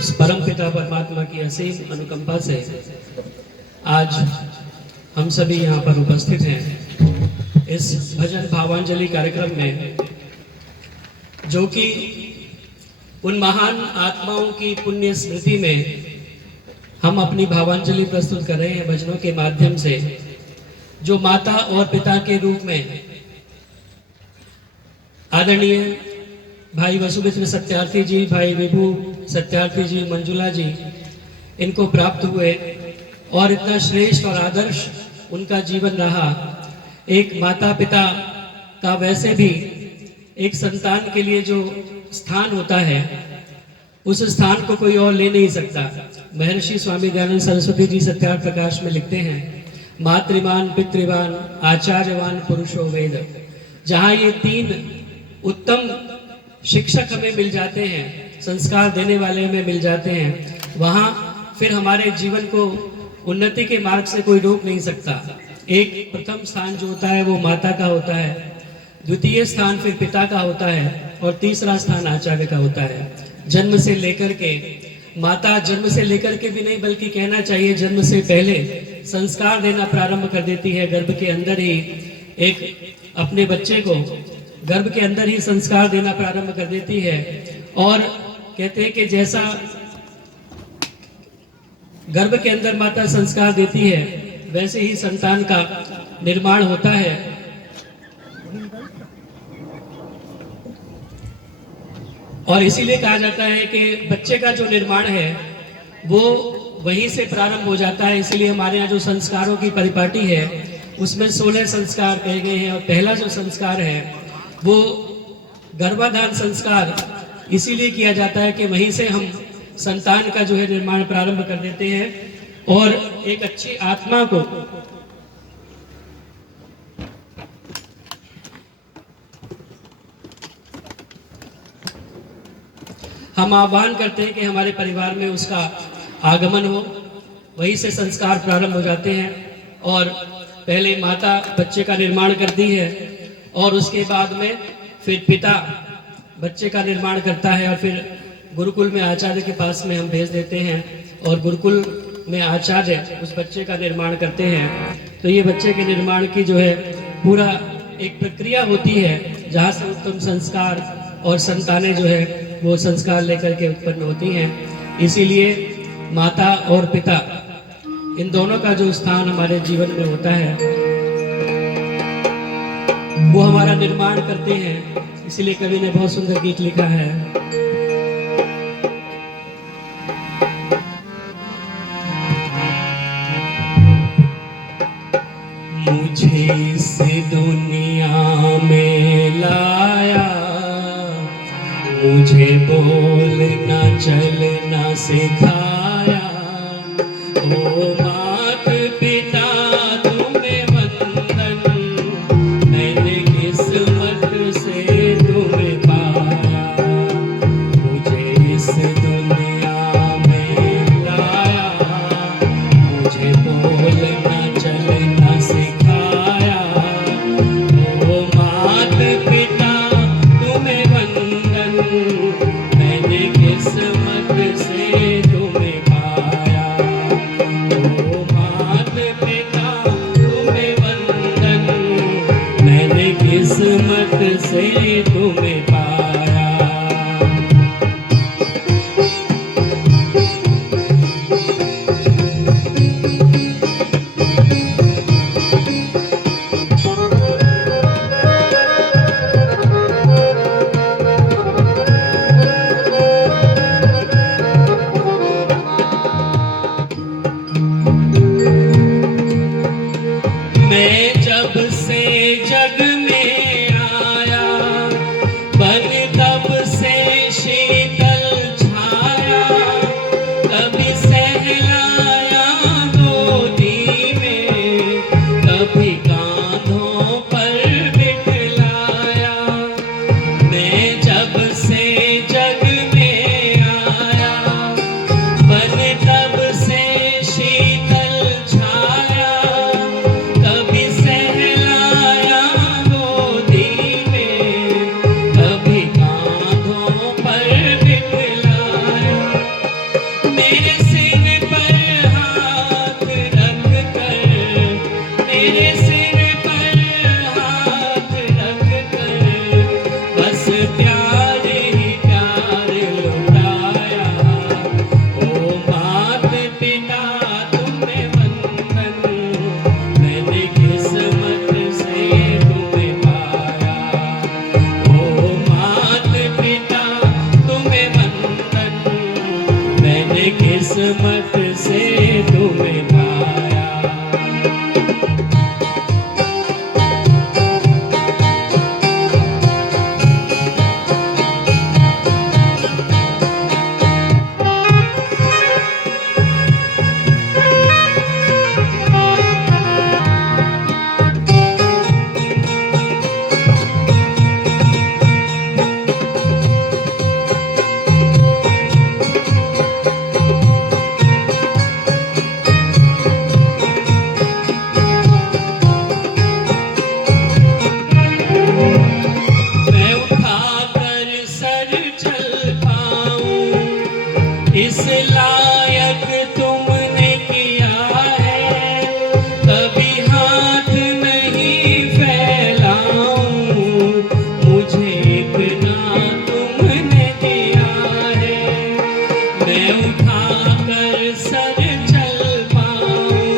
उस परम पिता परमात्मा की असीम अनुकंपा से आज हम सभी यहाँ पर उपस्थित हैं इस भजन भावांजलि कार्यक्रम में, जो कि उन महान आत्माओं की पुण्य स्मृति में हम अपनी भावांजलि प्रस्तुत कर रहे हैं भजनों के माध्यम से, जो माता और पिता के रूप में आदरणीय भाई वसुमित्र सत्यार्थी जी, भाई विभू सत्यार्थी जी, मंजुला जी, इनको प्राप्त हुए और इतना श्रेष्ठ और आदर्श उनका जीवन रहा। एक माता पिता का वैसे भी एक संतान के लिए जो स्थान होता है, उस स्थान को कोई और ले नहीं सकता। महर्षि स्वामी दयानंद सरस्वती जी सत्यार्थ प्रकाश में लिखते हैं, मातृवान पितृवान आचार्यवान पुरुषो वेद। जहाँ ये तीन उत्तम शिक्षक हमें मिल जाते हैं, संस्कार देने वाले हमें मिल जाते हैं, वहाँ फिर हमारे जीवन को उन्नति के मार्ग से कोई रोक नहीं सकता। एक प्रथम स्थान जो होता है वो माता का होता है, द्वितीय स्थान फिर पिता का होता है और तीसरा स्थान आचार्य का होता है। जन्म से लेकर के, माता जन्म से लेकर के भी नहीं बल्कि कहना चाहिए जन्म से पहले संस्कार देना प्रारंभ कर देती है। गर्भ के अंदर ही एक अपने बच्चे को गर्भ के अंदर ही संस्कार देना प्रारंभ कर देती है और कहते हैं कि जैसा गर्भ के अंदर माता संस्कार देती है वैसे ही संतान का निर्माण होता है। और इसीलिए कहा जाता है कि बच्चे का जो निर्माण है वो वहीं से प्रारंभ हो जाता है। इसीलिए हमारे यहाँ जो संस्कारों की परिपाटी है उसमें 16 संस्कार कहे गए हैं और पहला जो संस्कार है वो गर्भाधान संस्कार इसीलिए किया जाता है कि वहीं से हम संतान का जो है निर्माण प्रारंभ कर देते हैं और एक अच्छी आत्मा को हम आह्वान करते हैं कि हमारे परिवार में उसका आगमन हो। वहीं से संस्कार प्रारंभ हो जाते हैं और पहले माता बच्चे का निर्माण करती है और उसके बाद में फिर पिता बच्चे का निर्माण करता है और फिर गुरुकुल में आचार्य के पास में हम भेज देते हैं और गुरुकुल में आचार्य उस बच्चे का निर्माण करते हैं। तो ये बच्चे के निर्माण की जो है पूरा एक प्रक्रिया होती है जहाँ से उत्तम संस्कार और संतानें जो है वो संस्कार लेकर के उत्पन्न होती हैं। इसीलिए माता और पिता इन दोनों का जो स्थान हमारे जीवन में होता है वो हमारा निर्माण करते हैं। इसीलिए कवि ने बहुत सुंदर गीत लिखा है, मुझे इस दुनिया में लाया, मुझे बोलना चलना सिखाया। ओ मात पिता तुम्हें वंदन, मैंने किस्मत से तुम्हें पाया। मुझे इस दुनिया में लाया, मुझे बोलना चलना सिखाया। ओ मात पिता तुम्हें वंदन, मैंने किस्मत से तुम्हें पाया। ओ मात पिता तुम्हें वंदन, मैंने किस्मत से तुम्हें पाया। किस्मत से तुम्हें पाया। मैं उठाकर सर चल पाऊं इस लायक तुमने किया है, कभी हाथ नहीं फैलाऊं मुझे इतना तुमने दिया है। मैं उठाकर सर चल पाऊं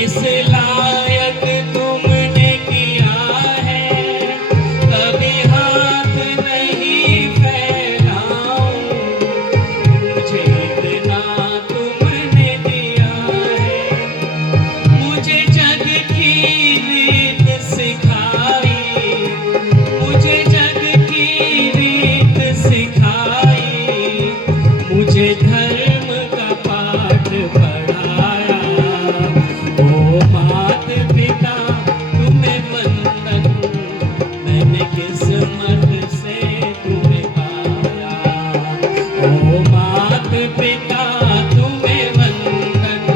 इस लायक तुमने किया है, कभी हाथ नहीं फैलाऊं मुझे इतना तुमने दिया है। मुझे जग की रीत सिखाई, मुझे जग की रीत सिखाई, मुझे धर्म का पाठ पढ़ाया। ओ मात पिता तुम्हें वंदन, मैंने किस्मत से तुम्हें पाया। ओ मात पिता तुम्हें वंदन।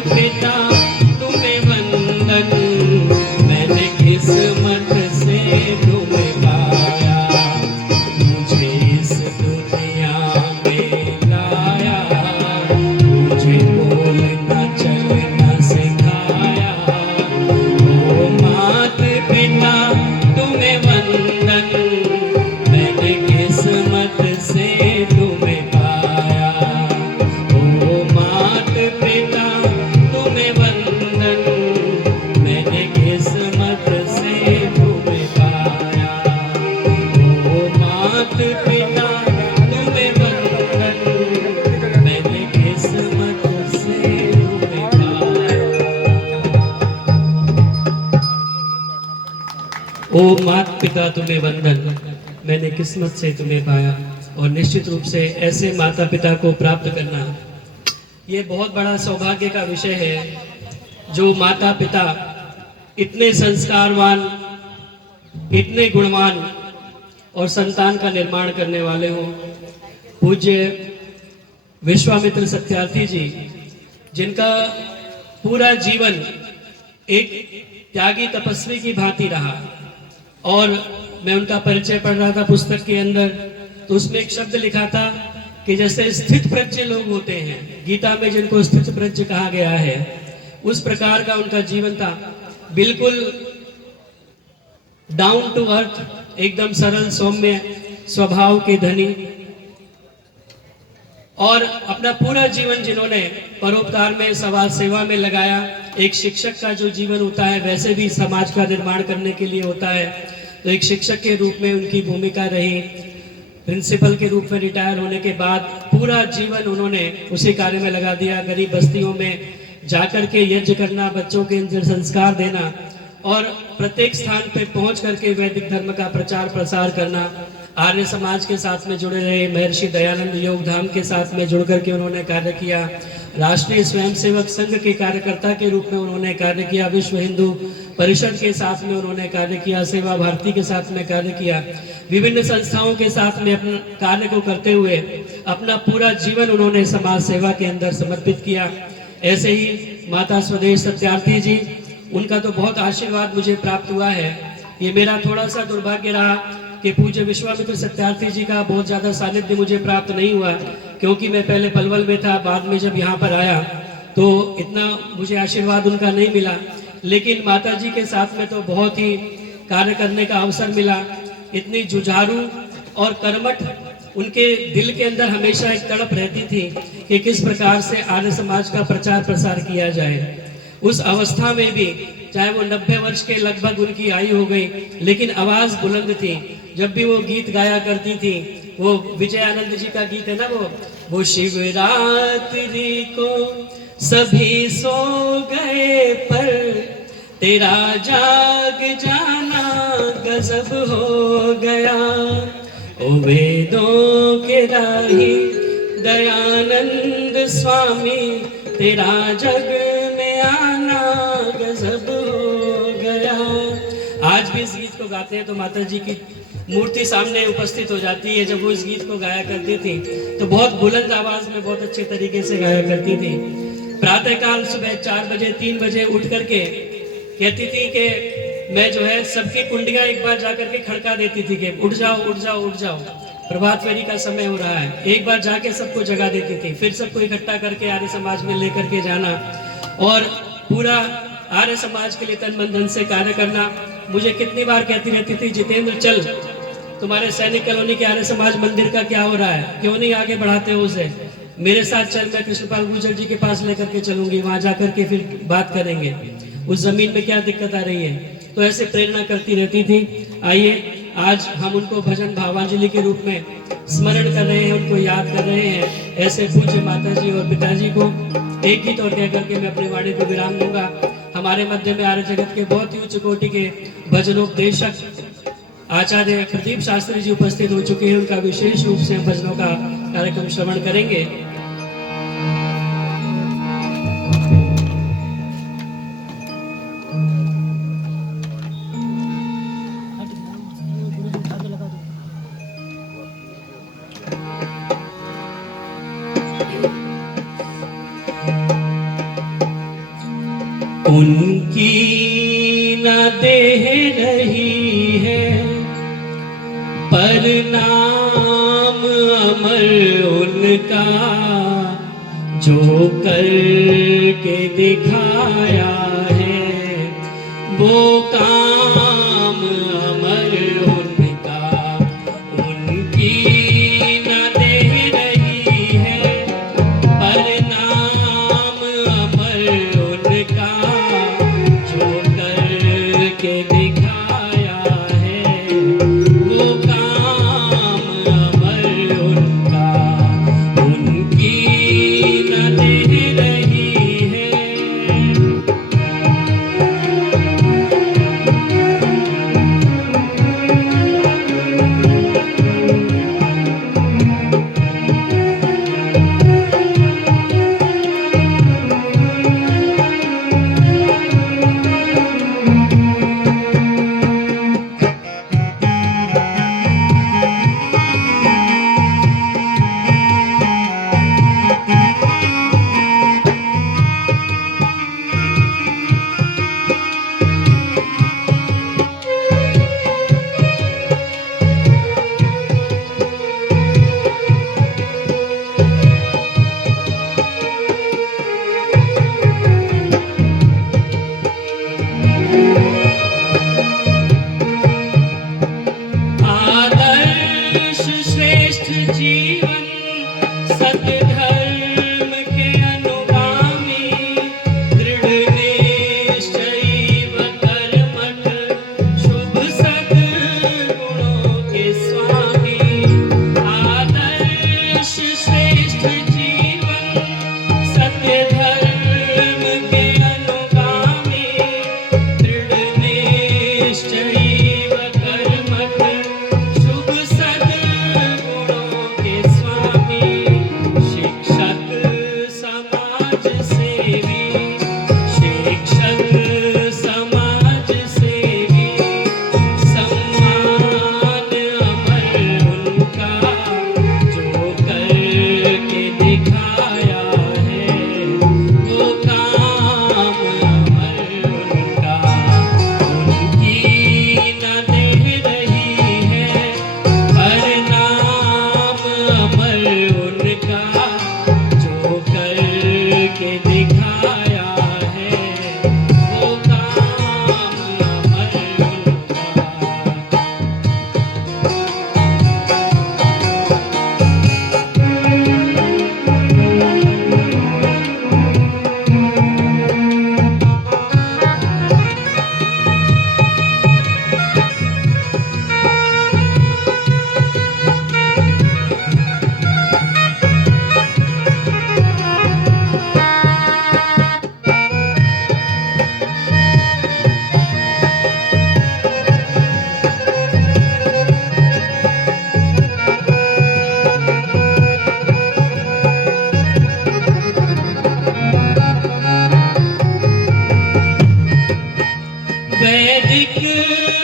पिता तुम्हें वंदन, मैंने किस्मत से तुम्हें पाया, मुझे इस दुनिया में लाया, मुझे बोलना चलना सिखाया। ओ मात पिता तुम्हें वंदन, मैंने किस्मत से तुम्हें पाया। ओ मात पिता तुम्हें वंदन, मैंने किस्मत से तुम्हें पाया। ओ मात पिता तुम्हें वंदन, मैंने किस्मत से तुम्हें पाया। ओ मात पिता तुम्हें वंदन, मैंने किस्मत से तुम्हें पाया। और निश्चित रूप से ऐसे माता पिता को प्राप्त करना ये बहुत बड़ा सौभाग्य का विषय है, जो माता पिता इतने संस्कारवान, इतने गुणवान और संतान का निर्माण करने वाले हों। पूज्य विश्वामित्र सत्यार्थी जी, जिनका पूरा जीवन एक त्यागी तपस्वी की भांति रहा, और मैं उनका परिचय पढ़ रहा था पुस्तक के अंदर, तो उसमें एक शब्द लिखा था कि जैसे स्थित प्रज्ञ लोग होते हैं, गीता में जिनको स्थित प्रज्ञ कहा गया है, उस प्रकार का उनका जीवन था। बिल्कुल डाउन टू अर्थ, एकदम सरल सौम्य स्वभाव के धनी, और अपना पूरा जीवन जिन्होंने परोपकार में, समाज सेवा में लगाया। एक शिक्षक का जो जीवन होता है वैसे भी समाज का निर्माण करने के लिए होता है, तो एक शिक्षक के रूप में उनकी भूमिका रही। प्रिंसिपल के रूप में रिटायर होने के बाद पूरा जीवन उन्होंने उसी कार्य में लगा दिया, गरीब बस्तियों में जाकर के यज्ञ करना, बच्चों के अंदर संस्कार देना, और प्रत्येक स्थान पे पहुंच करके वैदिक धर्म का प्रचार प्रसार करना। आर्य समाज के साथ में जुड़े रहे, महर्षि दयानंद योग धाम के साथ में जुड़ करके उन्होंने कार्य किया। राष्ट्रीय स्वयंसेवक संघ के कार्यकर्ता के रूप में उन्होंने कार्य किया। विश्व हिंदू परिषद के साथ में उन्होंने कार्य किया। सेवा भारती के साथ में कार्य किया। विभिन्न संस्थाओं के साथ में अपने कार्य को करते हुए अपना पूरा जीवन उन्होंने समाज सेवा के अंदर समर्पित किया। ऐसे ही माता स्वदेश सत्यार्थी जी, उनका तो बहुत आशीर्वाद मुझे प्राप्त हुआ है। ये मेरा थोड़ा सा दुर्भाग्य रहा कि पूज्य विश्वामित्र सत्यार्थी जी का बहुत ज़्यादा सानिध्य मुझे प्राप्त नहीं हुआ, क्योंकि मैं पहले पलवल में था, बाद में जब यहाँ पर आया तो इतना मुझे आशीर्वाद उनका नहीं मिला। लेकिन माता जी के साथ में तो बहुत ही कार्य करने का अवसर मिला। इतनी जुझारू और कर्मठ उनके दिल के अंदर हमेशा एक तड़प रहती थी कि किस प्रकार से आर्य समाज का प्रचार प्रसार किया जाए। उस अवस्था में भी, चाहे वो 90 वर्ष के लगभग उनकी आयु हो गई, लेकिन आवाज बुलंद थी। जब भी वो गीत गाया करती थी, वो विजयानंद जी का गीत है ना, वो शिवरात्रि को सभी सो गए पर तेरा जाग जाना गजब हो गया। ओ वेदों के राही दयानंद स्वामी, तेरा जग में आना गजब हो गया। आज भी इस गीत को गाते हैं तो माता जी की मूर्ति सामने उपस्थित हो जाती है। जब वो इस गीत को गाया करती थी तो बहुत बुलंद आवाज में, बहुत अच्छे तरीके से गाया करती थी। प्रातःकाल सुबह 4 बजे 3 बजे उठ करके कहती थी कि मैं जो है सबकी कुंडियां एक बार जाकर के खड़का देती थी कि उठ जाओ उठ जाओ उठ जाओ, प्रभात फेरी का समय हो रहा है। एक बार जाके सबको जगा देती थी, फिर सबको इकट्ठा करके आर्य समाज में लेकर के जाना और पूरा आर्य समाज के लिए तन मन धन से कार्य करना। मुझे कितनी बार कहती रहती थी, जितेंद्र चल, तुम्हारे सैनिक कॉलोनी के आर्य समाज मंदिर का क्या हो रहा है, क्यों नहीं आगे बढ़ाते हो उसे, मेरे साथ चल, मैं कृष्णपाल गुर्जर जी के पास लेकर के चलूंगी, वहां जाकर के फिर बात करेंगे उस जमीन में क्या दिक्कत आ रही है। तो ऐसे प्रेरणा करती रहती थी। आइए आज हम उनको भजन भावांजलि के रूप में स्मरण कर रहे हैं, उनको याद कर रहे हैं। ऐसे पूज्य माता जी और पिताजी को एक गीत और कह करके मैं अपनी वाणी को विराम दूंगा। हमारे मध्य में आर्य जगत के बहुत ही उच्च कोटि के भजनोपदेशक आचार्य प्रदीप शास्त्री जी उपस्थित हो चुके हैं। उनका विशेष रूप से हम भजनों का कार्यक्रम श्रवण करेंगे। उनकी न देह रही है, पर नाम अमर उनका, जो करके दिखाया है वो काम अमर उनका। उनकी न देह रही है, पर नाम अमर उनका, जो करके दिखाया है वो काम अमर उनका। उनकी न देह रही है। आदर्श श्रेष्ठ जीवन सत्य धर्म के अनुगामी, दृढ़ निश्चयी व कर्मठ, शुभ सद्गुणों के स्वामी। आदर्श श्रेष्ठ जीवन सत्य धर्म के अनुगामी, दृढ़ निश्चयी व कर्मठ, शुभ सद्गुणों के स्वामी। शिक्षक समाज सेवी, शिक्षक समाज सेवी, सम्मान अमर उनका, जो करके दिखाया है वो काम अमर उनका। उनकी न देह रही है, पर नाम अमर उनका, जो करके दिखाया है वो काम अमर उनका। वैदिक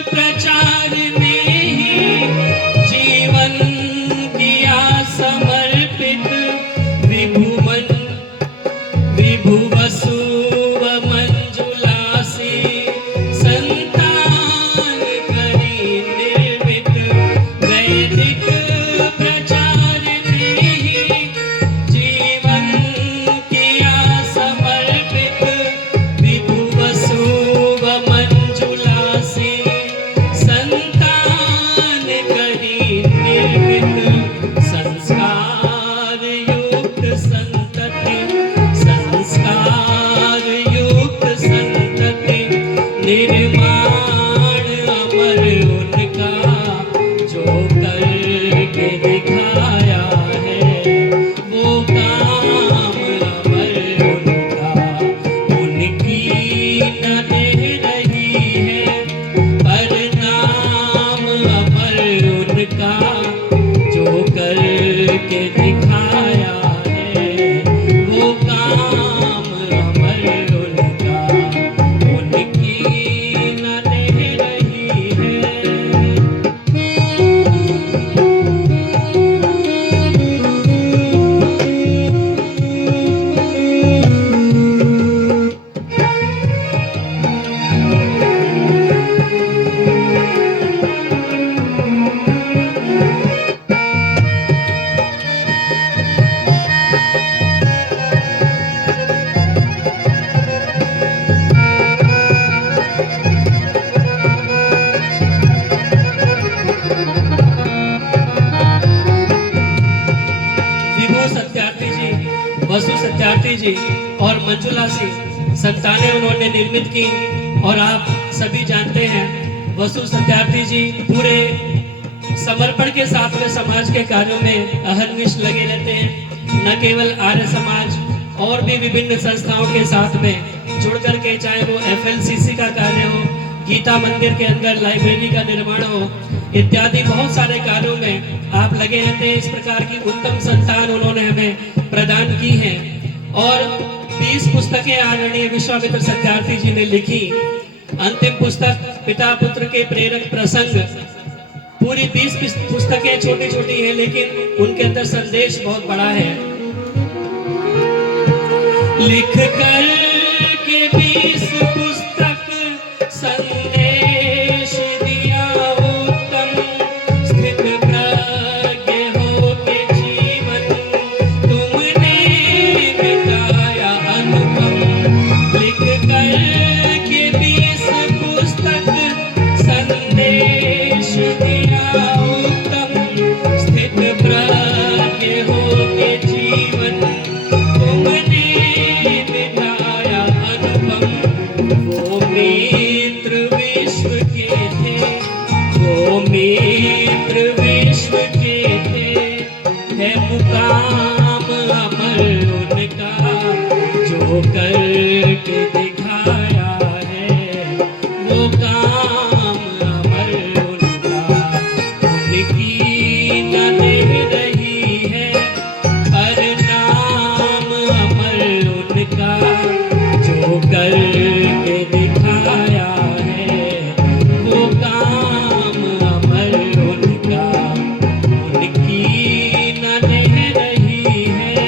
प्रचार में ही जीवन किया समर्पित, विभु वसु व मंजुलासी, संतान करी निर्मित। वैदिक प्रचार में ही जीवन किया समर्पित, विभु वसु व मंजुलासी, संतान करी निर्मित। संस्कार युक्त संतति, संस्कार जी और मंजुला सिंह संतानें उन्होंने निर्मित की। और आप सभी जानते हैं वसु सत्यार्थी जी पूरे समर्पण के साथ में समाज के कार्यों में अहर्निश लगे रहते हैं। न केवल आर्य समाज और भी विभिन्न संस्थाओं के साथ में जुड़ करके, चाहे वो FLCC का कार्य हो, गीता मंदिर के अंदर लाइब्रेरी का निर्माण हो, इत्यादि बहुत सारे कार्यों में आप लगे रहते हैं। इस प्रकार की उत्तम संतान उन्होंने हमें प्रदान की है। और 20 पुस्तकें आदरणीय विश्वामित्र सत्यार्थी जी ने लिखी। अंतिम पुस्तक पिता पुत्र के प्रेरक प्रसंग, पूरी 20 पुस्तकें छोटी छोटी हैं, लेकिन उनके अंदर संदेश बहुत बड़ा है। लिख कर के 20 पुस्तक संदेश दिया उत्तम, स्थित प्रज्ञ हो के जीवन तुमने बिताया अनुपम। लिख कर के 20 पुस्तक संदेश दिया उत्तम, स्थित प्रज्ञ हो के जीवन तुमने बिताया अनुपम। वो मित्र विश्व के थे, वो मित्र विश्व के थे, है मुकाम अमर उनका जो करके दिखाया है। वो काम अमर उनका, उनकी न देह रही है, पर नाम अमर उनका जो करके दिखाया है। वो काम अमर उनका, उनकी न देह रही है।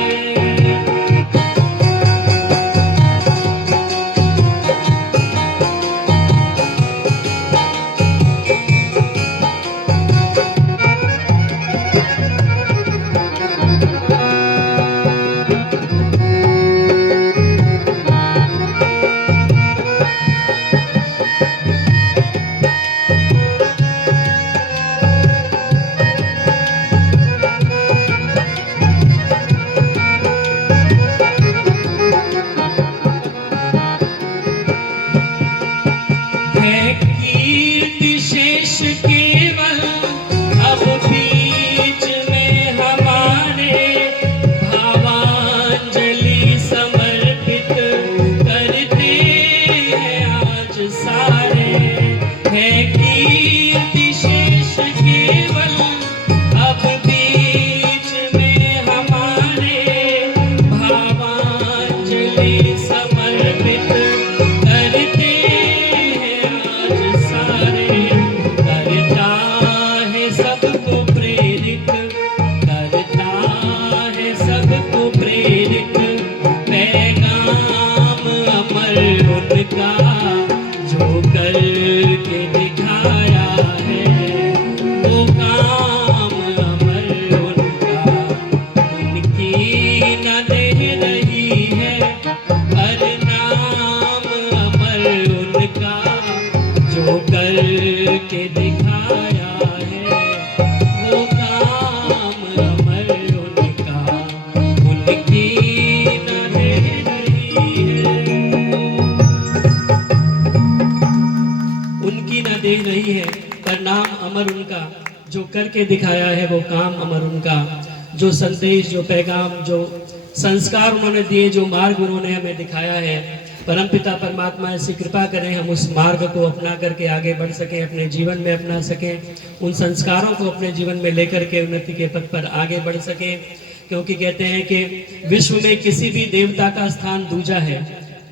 है कीर्ति शेष केवल अब बीच में हमारे, भावांजलि समर्पित करते हैं आज सारे। है कीर्ति शेष केवल अब बीच में हमारे, भावांजलि समर्पित करते सारे। करता है सबको प्रेरित, करता है सबको प्रेरित, पैगाम अमर उनका जो करके दिखाया है। वो काम अमर उनका, उनकी न देह रही है, पर नाम अमर उनका जो करके दिखाया है। वो काम अमर उनका, उनकी न देह रही है। उनकी न देह रही है, पर नाम अमर उनका जो करके दिखाया है। वो काम अमर उनका, जो संदेश, जो पैगाम, जो संस्कार उन्होंने दिए, जो मार्ग उन्होंने हमें दिखाया है। परमपिता परमात्मा ऐसी कृपा करें हम उस मार्ग को अपना करके आगे बढ़ सकें, अपने जीवन में अपना सकें, उन संस्कारों को अपने जीवन में लेकर के उन्नति के पथ पर आगे बढ़ सकें। क्योंकि कहते हैं कि विश्व में किसी भी देवता का स्थान दूजा है,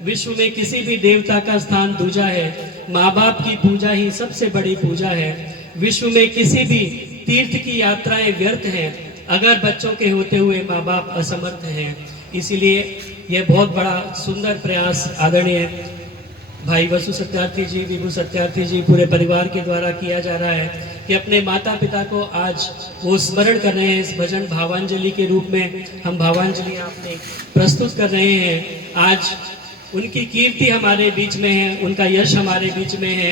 विश्व में किसी भी देवता का स्थान दूजा है। माँ बाप की पूजा ही सबसे बड़ी पूजा है। विश्व में किसी भी तीर्थ की यात्राएं व्यर्थ हैं अगर बच्चों के होते हुए माँ बाप असमर्थ हैं। इसीलिए यह बहुत बड़ा सुंदर प्रयास आदरणीय भाई वसु सत्यार्थी जी, विभू सत्यार्थी जी, पूरे परिवार के द्वारा किया जा रहा है कि अपने माता पिता को आज वो स्मरण कर रहे हैं। इस भजन भावांजलि के रूप में हम भावांजलि आपने प्रस्तुत कर रहे हैं। आज उनकी कीर्ति हमारे बीच में है, उनका यश हमारे बीच में है।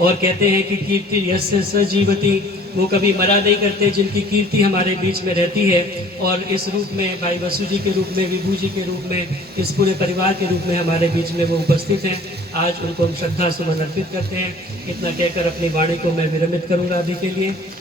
और कहते हैं कि कीर्ति यस्य स जीवति, वो कभी मरा नहीं करते, जिनकी कीर्ति हमारे बीच में रहती है। और इस रूप में भाई वसु जी के रूप में, विभू जी के रूप में, इस पूरे परिवार के रूप में हमारे बीच में वो उपस्थित हैं। आज उनको हम श्रद्धा सुमन अर्पित करते हैं। इतना कहकर अपनी वाणी को मैं विरमित करूंगा अभी के लिए।